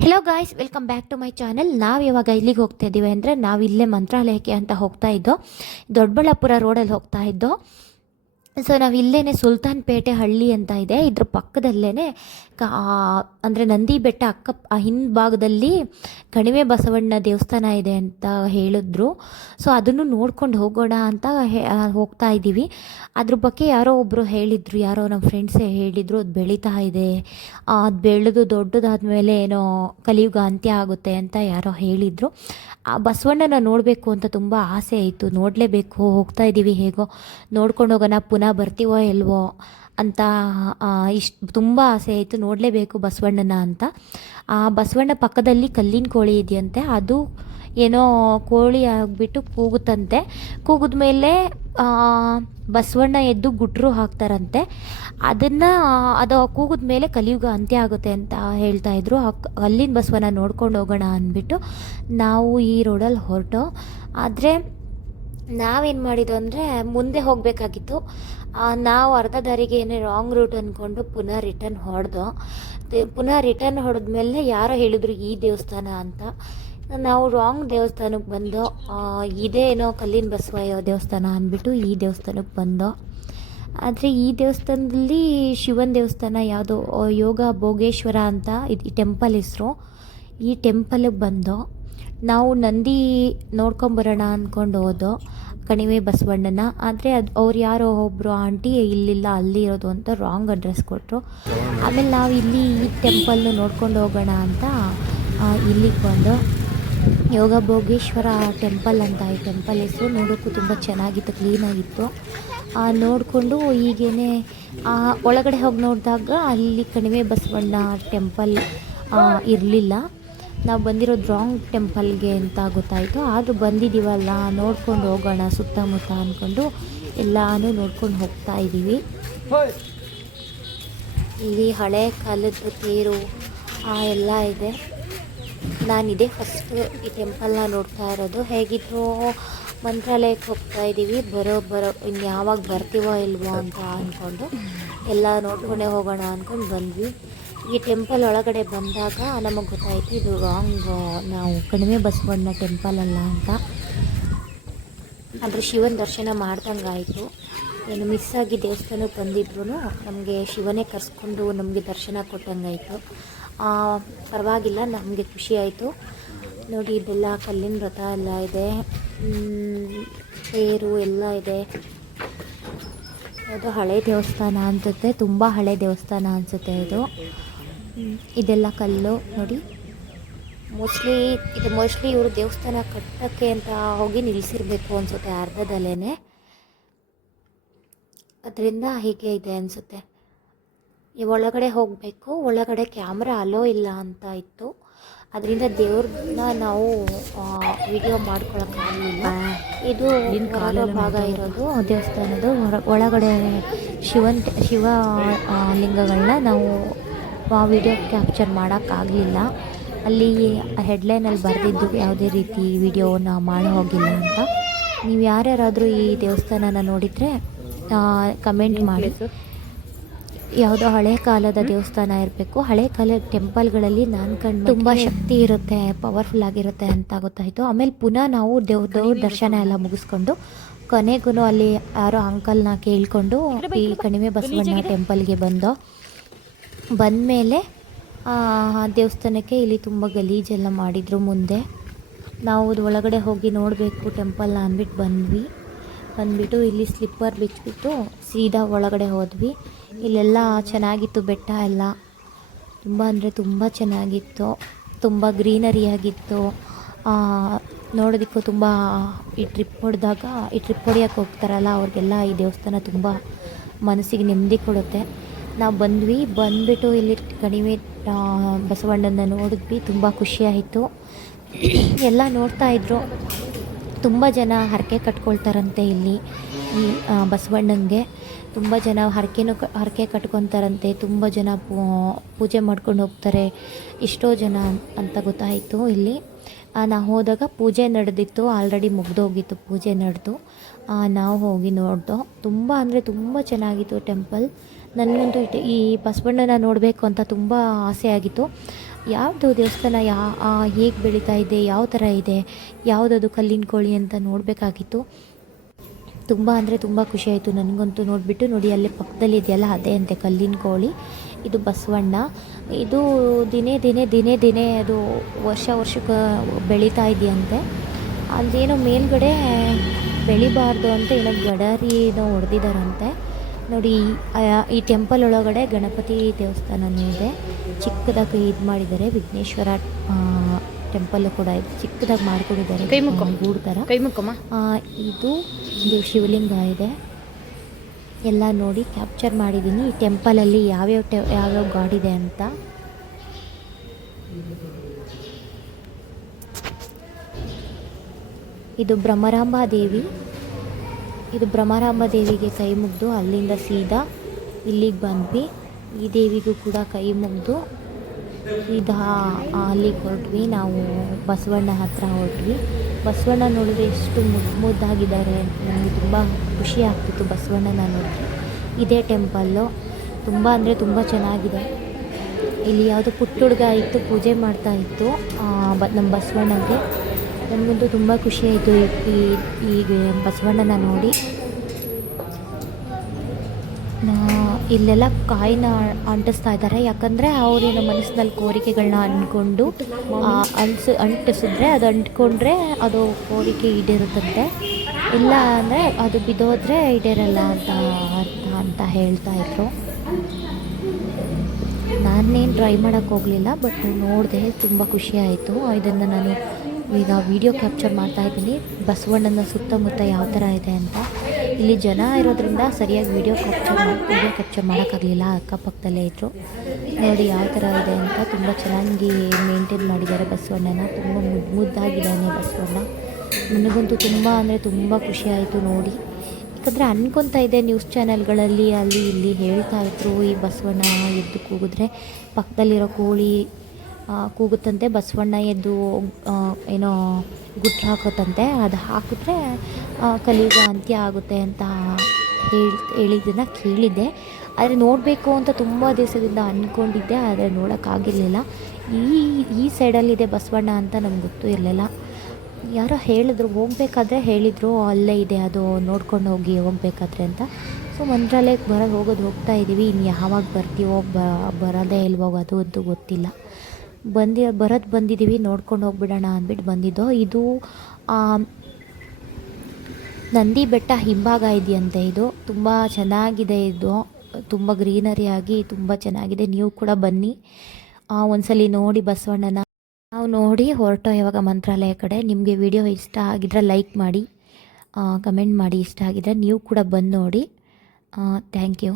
Hello guys welcome back to my channel ನಾವು ಇವಾಗ ಇಲ್ಲಿಗೆ ಹೋಗ್ತಾ ಇದ್ದೀವಿ ಅಂದರೆ ನಾವು ಇಲ್ಲೇ ಮಂತ್ರಾಲಯಕ್ಕೆ ಅಂತ ಹೋಗ್ತಾ ಇದ್ದೋ, ದೊಡ್ಡಬಳ್ಳಾಪುರ ರೋಡಲ್ಲಿ ಹೋಗ್ತಾ ಇದ್ದೋ. ಸೊ ನಾವು ಇಲ್ಲೇ ಸುಲ್ತಾನ್ ಪೇಟೆ ಹಳ್ಳಿ ಅಂತ ಇದೆ. ಇದ್ರ ಪಕ್ಕದಲ್ಲೇ ಕಾ ಅಂದರೆ ನಂದಿ ಬೆಟ್ಟ ಅಕ್ಕ ಹಿಂಭಾಗದಲ್ಲಿ ಕಣಿವೆ ಬಸವಣ್ಣ ದೇವಸ್ಥಾನ ಇದೆ ಅಂತ ಹೇಳಿದ್ರು. ಸೊ ಅದನ್ನು ನೋಡ್ಕೊಂಡು ಹೋಗೋಣ ಅಂತ ಹೋಗ್ತಾ ಇದ್ದೀವಿ. ಅದ್ರ ಬಗ್ಗೆ ಯಾರೋ ಒಬ್ಬರು ಹೇಳಿದರು, ಯಾರೋ ನಮ್ಮ ಫ್ರೆಂಡ್ಸೇ ಹೇಳಿದರು, ಅದು ಬೆಳೀತಾ ಇದೆ. ಅದು ಬೆಳೆದು ದೊಡ್ಡದಾದ್ಮೇಲೆ ಏನೋ ಕಲಿಯುಗ ಅಂತ್ಯ ಆಗುತ್ತೆ ಅಂತ ಯಾರೋ ಹೇಳಿದರು. ಆ, ಬಸವಣ್ಣನ ನೋಡಬೇಕು ಅಂತ ತುಂಬ ಆಸೆ ಆಯಿತು ನೋಡಲೇಬೇಕು, ಹೋಗ್ತಾ ಇದ್ದೀವಿ ಹೇಗೋ. ನೋಡ್ಕೊಂಡು ಹೋಗೋಣ, ಪುನಃ ಬರ್ತೀವೋ ಇಲ್ವೋ ಅಂತ ಇಷ್ಟು ತುಂಬ ಆಸೆ ಆಯಿತು ನೋಡಲೇಬೇಕು ಬಸವಣ್ಣನ ಅಂತ. ಆ ಬಸವಣ್ಣ ಪಕ್ಕದಲ್ಲಿ ಕಲ್ಲಿನ ಕೋಳಿ ಇದೆಯಂತೆ. ಅದು ಏನೋ ಕೋಳಿ ಆಗಿಬಿಟ್ಟು ಕೂಗುತ್ತಂತೆ. ಕೂಗಿದ ಮೇಲೆ ಬಸವಣ್ಣ ಎದ್ದು ಗುಟ್ರು ಹಾಕ್ತಾರಂತೆ. ಅದನ್ನು, ಅದು ಕೂಗಿದ ಮೇಲೆ ಕಲಿಯುಗ ಅಂತ್ಯ ಆಗುತ್ತೆ ಅಂತ ಹೇಳ್ತಾ ಇದ್ರು. ಅಲ್ಲಿನ ಬಸವನ ನೋಡ್ಕೊಂಡು ಹೋಗೋಣ ಅಂದ್ಬಿಟ್ಟು ನಾವು ಈ ರೋಡಲ್ಲಿ ಹೊರಟು. ಆದರೆ ನಾವೇನು ಮಾಡಿದ್ದು ಅಂದರೆ ಮುಂದೆ ಹೋಗಬೇಕಾಗಿತ್ತು. ನಾವು ಅರ್ಧ ದಾರಿಗೆ ಏನೇ ರಾಂಗ್ ರೂಟ್ ಅಂದ್ಕೊಂಡು ಪುನಃ ರಿಟರ್ನ್ ಹೊಡೆದು ಪುನಃ ರಿಟರ್ನ್ ಹೊಡೆದ್ಮೇಲೆ ಯಾರೋ ಹೇಳಿದ್ರು ಈ ದೇವಸ್ಥಾನ ಅಂತ. ನಾವು ರಾಂಗ್ ದೇವಸ್ಥಾನಕ್ಕೆ ಬಂದು ಆ, ಇದೇ ಏನೋ ಕಲ್ಲಿನ ಬಸವ ದೇವಸ್ಥಾನ ಅಂದ್ಬಿಟ್ಟು ಈ ದೇವಸ್ಥಾನಕ್ಕೆ ಬಂದೋ. ಆದರೆ ಈ ದೇವಸ್ಥಾನದಲ್ಲಿ ಶಿವನ ದೇವಸ್ಥಾನ ಯಾವುದೋ ಯೋಗ ಭೋಗೇಶ್ವರ ಅಂತ ಇದು ಟೆಂಪಲ್ ಹೆಸರು. ಈ ಟೆಂಪಲಿಗೆ ಬಂದೋ ನಾವು ನಂದಿ ನೋಡ್ಕೊಂಬರೋಣ ಅಂದ್ಕೊಂಡು ಹೋದೋ ಕಣಿವೆ ಬಸವಣ್ಣನ, ಆದರೆ ಅದು ಅವ್ರು ಯಾರೋ ಒಬ್ಬರು ಆಂಟಿ ಇಲ್ಲಿಲ್ಲ, ಅಲ್ಲಿ ಇರೋದು ಅಂತ ರಾಂಗ್ ಅಡ್ರೆಸ್ ಕೊಟ್ಟರು ಆಮೇಲೆ ನಾವು ಇಲ್ಲಿ ಈ ಟೆಂಪಲ್ ನೋಡ್ಕೊಂಡು ಹೋಗೋಣ ಅಂತ ಇಲ್ಲಿಗೆ ಬಂದು ಯೋಗ ಭೋಗೇಶ್ವರ ಟೆಂಪಲ್ ಅಂತ ಈ ಟೆಂಪಲ್ ಹೆಸರು ನೋಡೋಕ್ಕೂ ತುಂಬ ಚೆನ್ನಾಗಿತ್ತು ಕ್ಲೀನಾಗಿತ್ತು ನೋಡಿಕೊಂಡು ಈಗೇನೆ ಒಳಗಡೆ ಹೋಗಿ ನೋಡಿದಾಗ ಅಲ್ಲಿ ಕಣಿವೆ ಬಸವಣ್ಣ ಟೆಂಪಲ್ ಇರಲಿಲ್ಲ. ನಾವು ಬಂದಿರೋದು ರಾಂಗ್ ಟೆಂಪಲ್ಗೆ ಅಂತ ಗೊತ್ತಾಯಿತು. ಆದರೂ ಬಂದಿದ್ದೀವಲ್ಲ ನೋಡ್ಕೊಂಡು ಹೋಗೋಣ ಸುತ್ತಮುತ್ತ ಅಂದ್ಕೊಂಡು ಎಲ್ಲಾನು ನೋಡ್ಕೊಂಡು ಹೋಗ್ತಾ ಇದ್ದೀವಿ ಇಲ್ಲಿ ಹಳೆ ಕಾಲದ ತೇರು ಆ, ಎಲ್ಲ ಇದೆ. ನಾನಿದೆ ಫಸ್ಟ್ ಈ ಟೆಂಪಲ್ನ ನೋಡ್ತಾ ಇರೋದು. ಹೇಗಿದ್ರು ಮಂತ್ರಾಲಯಕ್ಕೆ ಹೋಗ್ತಾ ಇದ್ದೀವಿ ಬರೋ ಬರೋ ಇನ್ನು ಯಾವಾಗ ಬರ್ತೀವೋ ಇಲ್ವೋ ಅಂತ ಅಂದ್ಕೊಂಡು ಎಲ್ಲ ನೋಡ್ಕೊಂಡೇ ಹೋಗೋಣ ಅಂದ್ಕೊಂಡು ಬಂದ್ವಿ. ಈ ಟೆಂಪಲ್ ಒಳಗಡೆ ಬಂದಾಗ ನಮಗೆ ಗೊತ್ತಾಯಿತು ಇದು ರಾಂಗ್ ನಾವು ಕಡಿಮೆ ಬಸವಣ್ಣ ಟೆಂಪಲ್ ಅಲ್ಲ ಅಂತ. ಆದರೆ ಶಿವನ ದರ್ಶನ ಮಾಡ್ದಂಗಾಯಿತು ಏನು ಮಿಸ್ ಆಗಿ ದೇವಸ್ಥಾನಕ್ಕೆ ಬಂದಿದ್ರು ನಮಗೆ ಶಿವನೇ ಕರೆಸ್ಕೊಂಡು ನಮಗೆ ದರ್ಶನ ಕೊಟ್ಟಂಗಾಯಿತು ಪರವಾಗಿಲ್ಲ, ನಮಗೆ ಖುಷಿ ಆಯಿತು. ನೋಡಿ, ಇದೆಲ್ಲ ಕಲ್ಲಿನ ವ್ರತ ಎಲ್ಲ ಇದೆ. ಏರು ಎಲ್ಲ ಇದೆ. ಅದು ಹಳೆ ದೇವಸ್ಥಾನ ಅನ್ಸುತ್ತೆ, ತುಂಬ ಹಳೆ ದೇವಸ್ಥಾನ ಅನಿಸುತ್ತೆ ಇದು. ಇದೆಲ್ಲ ಕಲ್ಲು ನೋಡಿ. ಮೋಸ್ಟ್ಲಿ ಇದು ಮೋಸ್ಟ್ಲಿ ಇವರು ದೇವಸ್ಥಾನ ಕಟ್ಟೋಕ್ಕೆ ಅಂತ ಹೋಗಿ ನಿಲ್ಲಿಸಿರ್ಬೇಕು ಅನಿಸುತ್ತೆ ಅರ್ಧದಲ್ಲೇ ಅದರಿಂದ ಹೀಗೆ ಇದೆ ಅನಿಸುತ್ತೆ. ಒಳಗಡೆ ಹೋಗಬೇಕು ಒಳಗಡೆ ಕ್ಯಾಮ್ರಾ ಅಲೋ ಇಲ್ಲ ಅಂತ ಇತ್ತು. ಅದರಿಂದ ದೇವ್ರನ್ನ ನಾವು ವಿಡಿಯೋ ಮಾಡ್ಕೊಳಕ್ಕಾಗಲಿಲ್ಲ ಇದು ಕಾಲೋ ಭಾಗ ಇರೋದು ದೇವಸ್ಥಾನದ ಹೊರ- ಒಳಗಡೆ ಶಿವನ್ ಶಿವ ಲಿಂಗಗಳನ್ನ ನಾವು ವಿಡಿಯೋ ಕ್ಯಾಪ್ಚರ್ ಮಾಡೋಕ್ಕಾಗಲಿಲ್ಲ ಅಲ್ಲಿ ಹೆಡ್ಲೈನಲ್ಲಿ ಬರೆದಿದ್ದು ಯಾವುದೇ ರೀತಿ ವಿಡಿಯೋನ ಮಾಡಿ ಹೋಗಿಲ್ಲ ಅಂತ. ನೀವು ಯಾರ್ಯಾರಾದರೂ ಈ ದೇವಸ್ಥಾನನ ನೋಡಿದರೆ ಕಮೆಂಟ್ ಮಾಡಿ. ಯಾವುದೋ ಹಳೆ ಕಾಲದ ದೇವಸ್ಥಾನ ಇರಬೇಕು. ಹಳೆ ಕಾಲದ ಟೆಂಪಲ್ಗಳಲ್ಲಿ ನಾನು ಕಂಡು ತುಂಬ ಶಕ್ತಿ ಇರುತ್ತೆ ಪವರ್ಫುಲ್ ಆಗಿರುತ್ತೆ ಅಂತ ಗೊತ್ತಾಯಿತು. ಆಮೇಲೆ ಪುನಃ ನಾವು ದೇವ್ ದೇವ್ರ ದರ್ಶನ ಎಲ್ಲ ಮುಗಿಸ್ಕೊಂಡು ಕೊನೆಗೂ ಅಲ್ಲಿ ಯಾರೋ ಅಂಕಲ್ನ ಕೇಳಿಕೊಂಡು ಈ ಕಣಿವೆ ಬಸವಣ್ಣ ಟೆಂಪಲ್ಗೆ ಬಂದೋ ಬಂದಮೇಲೆ ದೇವಸ್ಥಾನಕ್ಕೆ ಇಲ್ಲಿ ತುಂಬ ಗಲೀಜೆಲ್ಲ ಮಾಡಿದರು ಮುಂದೆ. ನಾವು ಒಳಗಡೆ ಹೋಗಿ ನೋಡಬೇಕು ಟೆಂಪಲ್ ಅಂದ್ಬಿಟ್ಟು ಬಂದ್ವಿ. ಬಂದ್ಬಿಟ್ಟು ಇಲ್ಲಿ ಸ್ಲಿಪ್ಪರ್ ಬಿಚ್ಚಿಬಿಟ್ಟು ಸೀದಾ ಒಳಗಡೆ ಹೋದ್ವಿ. ಇಲ್ಲೆಲ್ಲ ಚೆನ್ನಾಗಿತ್ತು ಬೆಟ್ಟ ಎಲ್ಲ. ತುಂಬ ಅಂದರೆ ತುಂಬ ಚೆನ್ನಾಗಿತ್ತು. ತುಂಬ ಗ್ರೀನರಿಯಾಗಿತ್ತು ನೋಡೋದಕ್ಕೂ ತುಂಬ ಈ ಟ್ರಿಪ್ ಹೊಡೆದಾಗ, ಈ ಟ್ರಿಪ್ ಹೊಡೆಯೋಕ್ಕೆ ಹೋಗ್ತಾರಲ್ಲ ಅವ್ರಿಗೆಲ್ಲ ಈ ದೇವಸ್ಥಾನ ತುಂಬ ಮನಸ್ಸಿಗೆ ನೆಮ್ಮದಿ ಕೊಡುತ್ತೆ. ನಾವು ಬಂದ್ವಿ. ಬಂದ್ಬಿಟ್ಟು ಇಲ್ಲಿ ಕಣಿವೆ ಬಸವಣ್ಣನ ನೋಡಿದ್ವಿ. ತುಂಬ ಖುಷಿಯಾಯಿತು ಎಲ್ಲ ನೋಡ್ತಾ ಇದ್ರು. ತುಂಬ ಜನ ಹರಕೆ ಕಟ್ಕೊಳ್ತಾರಂತೆ ಇಲ್ಲಿ, ಈ ಬಸವಣ್ಣನಿಗೆ ತುಂಬ ಜನ ಹರಕೆನೂ ಹರಕೆ ಕಟ್ಕೊತಾರಂತೆ. ತುಂಬ ಜನ ಪೂಜೆ ಮಾಡ್ಕೊಂಡು ಹೋಗ್ತಾರೆ. ಎಷ್ಟೋ ಜನ ಅಂತ ಗೊತ್ತಾಯಿತು ಇಲ್ಲಿ. ನಾವು ಹೋದಾಗ ಪೂಜೆ ನಡೆದಿತ್ತು. ಆಲ್ರೆಡಿ ಮುಗ್ದೋಗಿತ್ತು ಪೂಜೆ ನಡೆದು. ನಾವು ಹೋಗಿ ನೋಡ್ದೋ. ತುಂಬ ಅಂದರೆ ತುಂಬ ಚೆನ್ನಾಗಿತ್ತು ಟೆಂಪಲ್. ನನಗಂತೂ ಈ ಬಸವಣ್ಣನ ನೋಡಬೇಕು ಅಂತ ತುಂಬ ಆಸೆ ಆಗಿತ್ತು. ಯಾವುದು ದೇವಸ್ಥಾನ, ಯಾ ಹೇಗೆ ಬೆಳೀತಾ ಇದೆ, ಯಾವ ಥರ ಇದೆ, ಯಾವುದದು ಕಲ್ಲಿನ ಕೋಳಿ ಅಂತ ನೋಡಬೇಕಾಗಿತ್ತು. ತುಂಬ ಅಂದರೆ ತುಂಬ ಖುಷಿ ಆಯಿತು. ನನಗಂತೂ ನೋಡಿಬಿಟ್ಟು ನೋಡಿ, ಅಲ್ಲೇ ಪಕ್ಕದಲ್ಲಿ ಇದೆಯಲ್ಲ, ಅದೇ ಅಂತೆ ಕಲ್ಲಿನ ಕೋಳಿ. ಇದು ಬಸವಣ್ಣ ಇದು ದಿನೇ ದಿನೇ ದಿನೇ ದಿನೇ ಅದು ವರ್ಷ ವರ್ಷಕ್ಕೆ ಬೆಳೀತಾ ಇದೆಯಂತೆ. ಅಲ್ಲೇನೋ ಮೇಲ್ಗಡೆ ಬೆಳಿಬಾರ್ದು ಅಂತ ಏನೋ ಗಡರಿನ ಹೊಡೆದಿದ್ದಾರಂತೆ ನೋಡಿ ಈ ಟೆಂಪಲ್ ಒಳಗಡೆ ಗಣಪತಿ ದೇವಸ್ಥಾನನೂ ಇದೆ. ಚಿಕ್ಕದಾಗಿ ಇದು ಮಾಡಿದ್ದಾರೆ. ವಿಘ್ನೇಶ್ವರ ಟೆಂಪಲ್ ಕೂಡ ಇದೆ. ಚಿಕ್ಕದಾಗಿ ಮಾಡ್ಕೊಂಡಿದ್ದಾರೆ. ಗೂಡು ಥರ ಇದು ಒಂದು ಶಿವಲಿಂಗ ಇದೆ. ಎಲ್ಲ ನೋಡಿ ಕ್ಯಾಪ್ಚರ್ ಮಾಡಿದ್ದೀನಿ. ಈ ಟೆಂಪಲಲ್ಲಿ ಯಾವ್ಯಾವ ಟೆ ಯಾವ್ಯಾವ ಗಾಡಿದೆ ಇದೆ ಅಂತ. ಇದು ಬ್ರಹ್ಮರಾಂಬಾದೇವಿ ದೇವಿ. ಇದು ಭ್ರಮರಾಂಬ ದೇವಿಗೆ ಕೈ ಮುಗಿದು ಅಲ್ಲಿಂದ ಸೀದಾ ಇಲ್ಲಿಗೆ ಬಂದ್ವಿ. ಈ ದೇವಿಗೂ ಕೂಡ ಕೈ ಮುಗಿದು ಸೀದಾ ಅಲ್ಲಿಗೆ ಹೊರಟ್ವಿ. ನಾವು ಬಸವಣ್ಣ ಹತ್ರ ಹೊರಟ್ವಿ. ಬಸವಣ್ಣ ನೋಡಿದ್ರೆ ಎಷ್ಟು ಮುದ್ದು ಮುದ್ದಾಗಿದ್ದಾರೆ ನನಗೆ ತುಂಬ ಖುಷಿ ಆಗ್ತಿತ್ತು ಬಸವಣ್ಣನ ನೋಡಿದ್ರೆ ಇದೇ ಟೆಂಪಲ್ಲು ತುಂಬ ಅಂದರೆ ತುಂಬ ಚೆನ್ನಾಗಿದೆ. ಇಲ್ಲಿ ಯಾವುದೋ ಪುಟ್ಟ ಹುಡುಗ ಇತ್ತು ಪೂಜೆ ಮಾಡ್ತಾ ಇತ್ತು ಬ, ನಮ್ಮ ಬಸವಣ್ಣಗೆ. ನನಗಂತೂ ತುಂಬ ಖುಷಿ ಆಯಿತು ಈ ಈಗ ಬಸವಣ್ಣನ ನೋಡಿ. ಇಲ್ಲೆಲ್ಲ ಕಾಯಿನ ಅಂಟಿಸ್ತಾ ಇದ್ದಾರೆ. ಯಾಕಂದರೆ ಅವರೇನು ಮನಸ್ಸಿನಲ್ಲಿ ಕೋರಿಕೆಗಳನ್ನ ಅಂದ್ಕೊಂಡು ಅಂಟಿಸ್ ಅಂಟಿಸಿದ್ರೆ ಅದು ಅಂಟ್ಕೊಂಡ್ರೆ ಅದು ಕೋರಿಕೆ ಈಡೇರುತ್ತಂತೆ. ಇಲ್ಲ ಅಂದರೆ ಅದು ಬಿದ್ದೋದ್ರೆ ಈಡೇರಲ್ಲ ಅಂತ ಅಂತ ಅಂತ ಹೇಳ್ತಾ ಇದ್ರು. ನಾನೇನು ಟ್ರೈ ಮಾಡೋಕ್ಕೋಗಲಿಲ್ಲ ಬಟ್ ನೋಡಿದೆ ತುಂಬ ಖುಷಿ ಆಯಿತು. ಇದನ್ನು ನಾನು ಈಗ ವಿಡಿಯೋ ಕ್ಯಾಪ್ಚರ್ ಮಾಡ್ತಾ ಇದ್ದೀನಿ. ಬಸವಣ್ಣನ ಸುತ್ತಮುತ್ತ ಯಾವ ಥರ ಇದೆ ಅಂತ. ಇಲ್ಲಿ ಜನ ಇರೋದ್ರಿಂದ ಸರಿಯಾಗಿ ವಿಡಿಯೋ ಕ್ಯಾಪ್ಚರ್ ವಿಡಿಯೋ ಕ್ಯಾಪ್ಚರ್ ಮಾಡೋಕ್ಕಾಗಲಿಲ್ಲ. ಅಕ್ಕಪಕ್ಕದಲ್ಲೇ ಇದ್ದರು ನೋಡಿ ಯಾವ ಥರ ಇದೆ ಅಂತ. ತುಂಬ ಚೆನ್ನಾಗಿ ಮೇಂಟೈನ್ ಮಾಡಿದ್ದಾರೆ ಬಸವಣ್ಣನ. ತುಂಬ ಮುದ್ದು ಮುದ್ದಾಗಿದ್ದಾನೆ ಬಸವಣ್ಣ. ನನಗಂತೂ ತುಂಬ ಅಂದರೆ ತುಂಬ ಖುಷಿಯಾಯಿತು ನೋಡಿ. ಯಾಕಂದರೆ ಅನ್ಕೊತಾ ಇದೆ ನ್ಯೂಸ್ ಚಾನೆಲ್ಗಳಲ್ಲಿ ಅಲ್ಲಿ, ಇಲ್ಲಿ ಹೇಳ್ತಾ ಇದ್ರು ಈ ಬಸವಣ್ಣ ಎದ್ದು ಕೂಗಿದ್ರೆ. ಪಕ್ಕದಲ್ಲಿರೋ ಕೋಳಿ ಕೂಗುತ್ತಂತೆ. ಬಸವಣ್ಣ ಎದ್ದು ಏನೋ ಗುಟ್ಟು ಹಾಕುತ್ತಂತೆ. ಅದು ಹಾಕಿದ್ರೆ ಕಲಿಯುಗ ಅಂತ್ಯ ಆಗುತ್ತೆ ಅಂತ ಹೇಳಿ, ಹೇಳಿದ್ದನ್ನು ಕೇಳಿದ್ದೆ. ಆದರೆ ನೋಡಬೇಕು ಅಂತ ತುಂಬ ದಿವಸದಿಂದ ಅಂದ್ಕೊಂಡಿದ್ದೆ ಆದರೆ ನೋಡೋಕ್ಕಾಗಿರಲಿಲ್ಲ. ಈ ಈ ಸೈಡಲ್ಲಿದೆ ಬಸವಣ್ಣ ಅಂತ ನಮ್ಗೆ ಗೊತ್ತು ಇರಲಿಲ್ಲ. ಯಾರೋ ಹೇಳಿದ್ರು, ಹೋಗಬೇಕಾದ್ರೆ ಹೇಳಿದರು, ಅಲ್ಲೇ ಇದೆ ಅದು, ನೋಡ್ಕೊಂಡು ಹೋಗಿ ಹೋಗಬೇಕಾದ್ರೆ ಅಂತ. ಸೊ ಮಂತ್ರಾಲಯಕ್ಕೆ ಬರೋದು ಹೋಗೋದು ಹೋಗ್ತಾ ಇದ್ದೀವಿ ಇನ್ನು ಯಾವಾಗ ಬರ್ತೀವೋ ಬರೋದೇ ಇಲ್ವೋ ಅದು ಅಂತೂ ಗೊತ್ತಿಲ್ಲ. ಬಂದಿ ಬರೋದು ಬಂದಿದ್ದೀವಿ ನೋಡ್ಕೊಂಡು ಹೋಗ್ಬಿಡೋಣ ಅಂದ್ಬಿಟ್ಟು ಬಂದಿದ್ದು. ಇದು ನಂದಿ ಬೆಟ್ಟ ಹಿಂಭಾಗ ಇದೆಯಂತೆ ಇದು. ತುಂಬ ಚೆನ್ನಾಗಿದೆ ಇದು. ತುಂಬ ಗ್ರೀನರಿ ಆಗಿ ತುಂಬ ಚೆನ್ನಾಗಿದೆ. ನೀವು ಕೂಡ ಬನ್ನಿ. ಒಂದ್ಸಲಿ ನೋಡಿ ಬಸವಣ್ಣನ. ನಾವು ನೋಡಿ ಹೊರಟೋ ಇವಾಗ ಮಂತ್ರಾಲಯ ಕಡೆ. ನಿಮಗೆ ವಿಡಿಯೋ ಇಷ್ಟ ಆಗಿದ್ರೆ ಲೈಕ್ ಮಾಡಿ ಕಮೆಂಟ್ ಮಾಡಿ ಇಷ್ಟ ಆಗಿದ್ರೆ ನೀವು ಕೂಡ ಬಂದು ನೋಡಿ. Thank you.